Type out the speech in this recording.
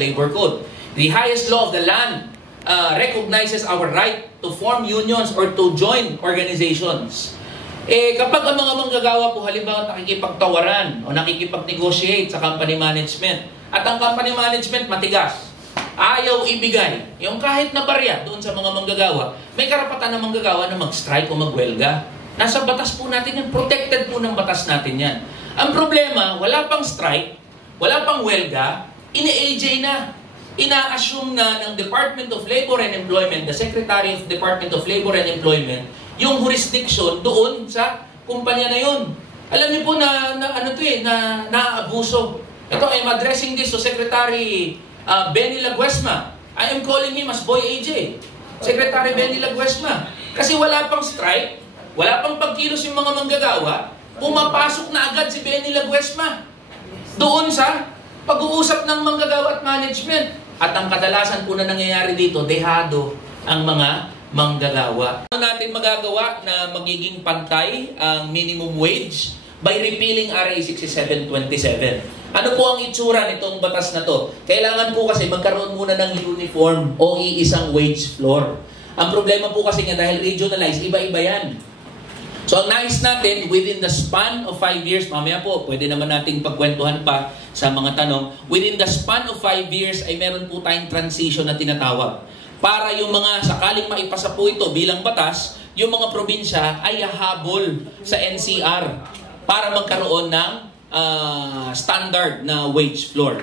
Labor Code. The highest law of the land recognizes our right to form unions or to join organizations. Kapag ang mga manggagawa po halimbawa nakikipagtawaran o nakikipag-negotiate sa company management at ang company management matigas, ayaw ibigay yung kahit na barya doon sa mga manggagawa, may karapatan na manggagawa na mag-strike o mag-welga. Nasa batas po natin yan, protected po ng batas natin yan. Ang problema, wala pang strike, wala pang welga, ini-AJ na. Ina-assume na ng Department of Labor and Employment, the Secretary of Department of Labor and Employment, yung jurisdiction doon sa kumpanya na yun. Alam niyo po na naabuso. Ito, I'm addressing this to Secretary Benny Laguesma. I am calling him as Boy AJ. Secretary Benny Laguesma. Kasi wala pang strike, wala pang pagkilos yung mga manggagawa, pumapasok na agad si Benny Laguesma doon sa pag-uusap ng manggagawa at management. At ang kadalasan po na nangyayari dito, dehado ang mga manggagawa. Ano natin magagawa na magiging pantay ang minimum wage? By repealing RA 6727. Ano po ang itsura nitong batas na to? Kailangan po kasi magkaroon muna ng uniform o iisang wage floor. Ang problema po kasi nga dahil regionalized, iba-iba yan. So ang nais natin, within the span of 5 years, mamaya po, pwede naman nating pagkwentuhan pa sa mga tanong, within the span of 5 years ay meron po tayong transition na tinatawag. Para yung mga sakaling maipasa po ito bilang batas, yung mga probinsya ay hahabol sa NCR para magkaroon ng standard na wage floor.